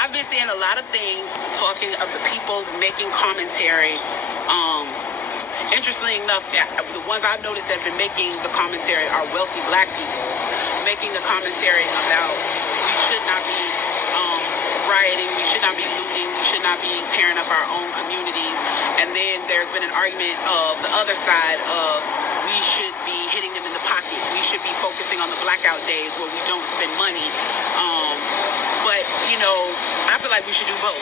I've been seeing a lot of things talking of the people making commentary. Interestingly enough, the ones I've noticed that have been making the commentary are wealthy black people making the commentary about we should not be rioting, we should not be looting, we should not be tearing up our own communities. And then there's been an argument of the other side of we should be hitting them in the pocket. We should be focusing on the blackout days where we don't spend money. But, I feel like we should do both.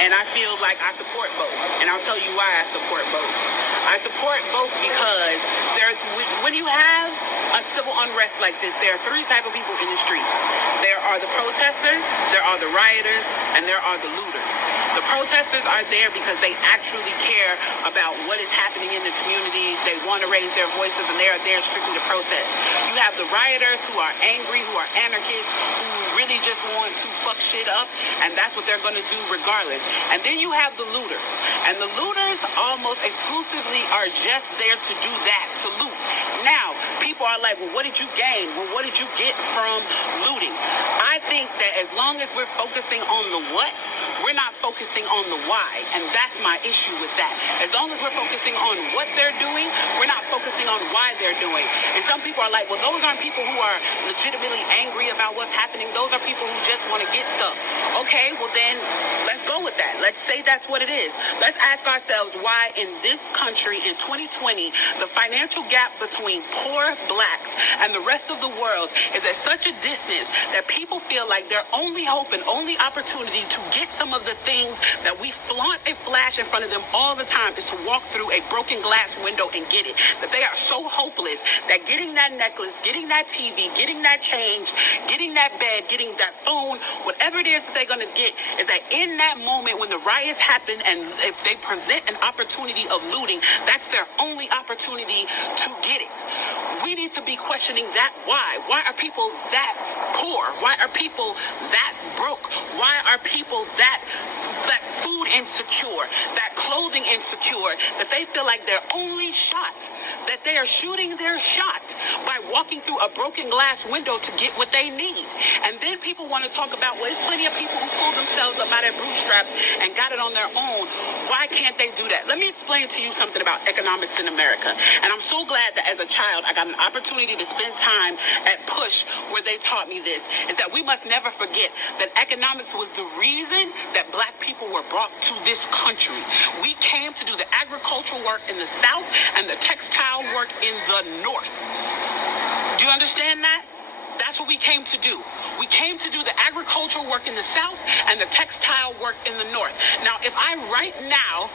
And I feel like I support both. And I'll tell you why I support both. I support both because when you have a civil unrest like this, there are three types of people in the streets. There are the protesters, there are the rioters, and there are the looters. The protesters are there because they actually care about what is happening in the community. They want to raise their voices, and they are there strictly to protest. You have the rioters who are angry, who are anarchists, who really just want to fuck shit up, and that's what they're going to do regardless. And then you have the looters. And the looters almost exclusively are just there to do that, to loot. Now, people are like, well, what did you gain? Well, what did you get from looting? I think that as long as we're focusing on the what, we're not focusing on the why. And that's my issue with that. As long as we're focusing on what they're doing, we're not focusing on why they're doing. And some people are like, well, those aren't people who are legitimately angry about what's happening. Those are people who just want to get stuff. Okay, well then, let's go with that. Let's say that's what it is. Let's ask ourselves why in this country in 2020, the financial gap between poor blacks and the rest of the world is at such a distance that people feel like their only hope and only opportunity to get some of the things that we flaunt and flash in front of them all the time is to walk through a broken glass window and get it. That they are so hopeless that getting that necklace, getting that TV, getting that change, getting that bed, getting that phone, whatever it is that they're going to get, is that in that moment when the riots happen and if they present an opportunity of looting, that's their only opportunity to get it. We need to be questioning that why. Why are people that poor? Why are people that broke? Why are people that food insecure, that clothing insecure, that they feel like their only shot, that they are shooting their shot by walking through a broken glass window to get what they need? And then people want to talk about, well, there's plenty of people who pulled themselves up by their bootstraps and got it on their own. Why can't they do that? Let me explain to you something about economics in America. And I'm so glad that as a child, I got an opportunity to spend time at Push where they taught me this, is that we must never forget that economics was the reason that black people were brought to this country. We came to do the agricultural work in the South and the textile work in the North. Do you understand that? That's what we came to do. We came to do the agricultural work in the South and the textile work in the North. Now, if I right now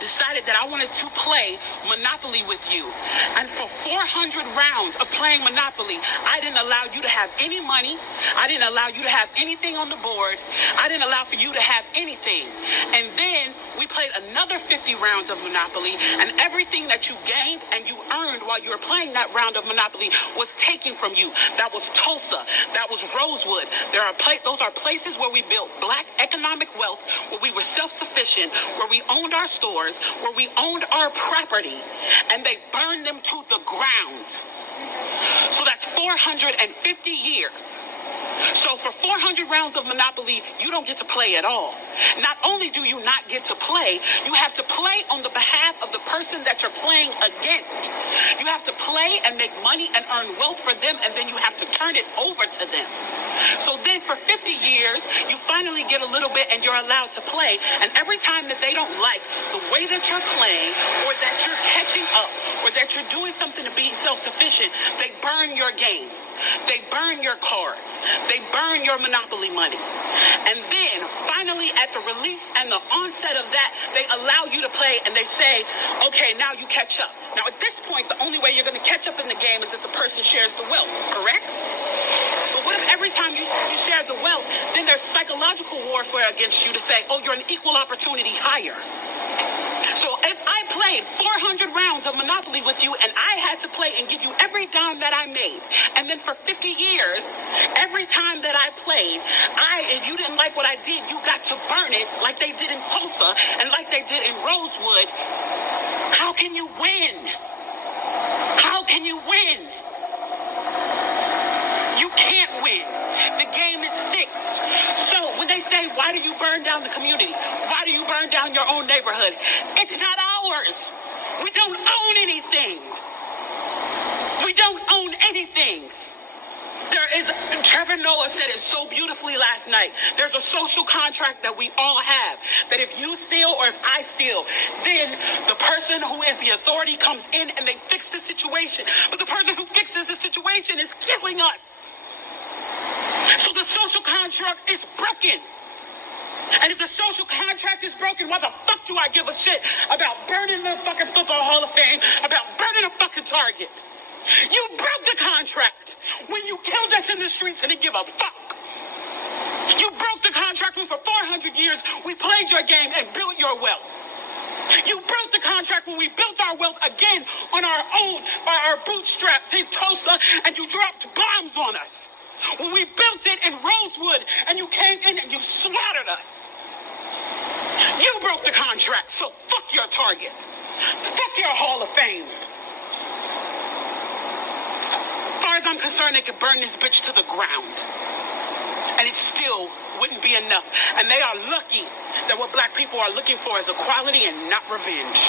decided that I wanted to play Monopoly with you, and for 400 rounds of playing Monopoly, I didn't allow you to have any money, I didn't allow you to have anything on the board, I didn't allow for you to have anything. And then we played another 50 rounds of Monopoly, and everything that you gained and you earned while you were playing that round of Monopoly was taken from you. That was Tulsa, that was Rosewood. Those are places where we built black economic wealth, where we were self-sufficient, where we owned our stores, where we owned our property, and they burned them to the ground. So that's 450 years. So for 400 rounds of Monopoly, you don't get to play at all. Not only do you not get to play, you have to play on the behalf of the person that you're playing against. You have to play and make money and earn wealth for them, and then you have to turn it over to them. So then for 50 years, you finally get a little bit and you're allowed to play. And every time that they don't like the way that you're playing, or that you're catching up, or that you're doing something to be self-sufficient, they burn your game. They burn your cards. They burn your Monopoly money. And then, finally, at the release and the onset of that, they allow you to play and they say, okay, now you catch up. Now, at this point, the only way you're going to catch up in the game is if the person shares the wealth, correct? But what if every time you share the wealth, then there's psychological warfare against you to say, oh, you're an equal opportunity hire. So if I played 400 rounds of Monopoly with you and I had to play and give you every dime that I made, and then for 50 years, every time that I played, if you didn't like what I did, you got to burn it like they did in Tulsa and like they did in Rosewood, how can you win? How can you win? You can't win. The game is fixed. So when they say, why do you burn down the community? Why do you burn down your own neighborhood? It's not ours. We don't own anything. We don't own anything. Trevor Noah said it so beautifully last night. There's a social contract that we all have. That if you steal or if I steal, then the person who is the authority comes in and they fix the situation. But the person who fixes the situation is killing us. So the social contract is broken. And if the social contract is broken, why the fuck do I give a shit about burning the fucking Football Hall of Fame, about burning a fucking Target? You broke the contract when you killed us in the streets and didn't give a fuck. You broke the contract when for 400 years we played your game and built your wealth. You broke the contract when we built our wealth again on our own, by our bootstraps in Tulsa, and you dropped bombs on us. When we built it in Rosewood and you came in and you slaughtered us. You broke the contract, so fuck your Target. Fuck your Hall of Fame. As far as I'm concerned, they could burn this bitch to the ground. And it still wouldn't be enough. And they are lucky that what black people are looking for is equality and not revenge.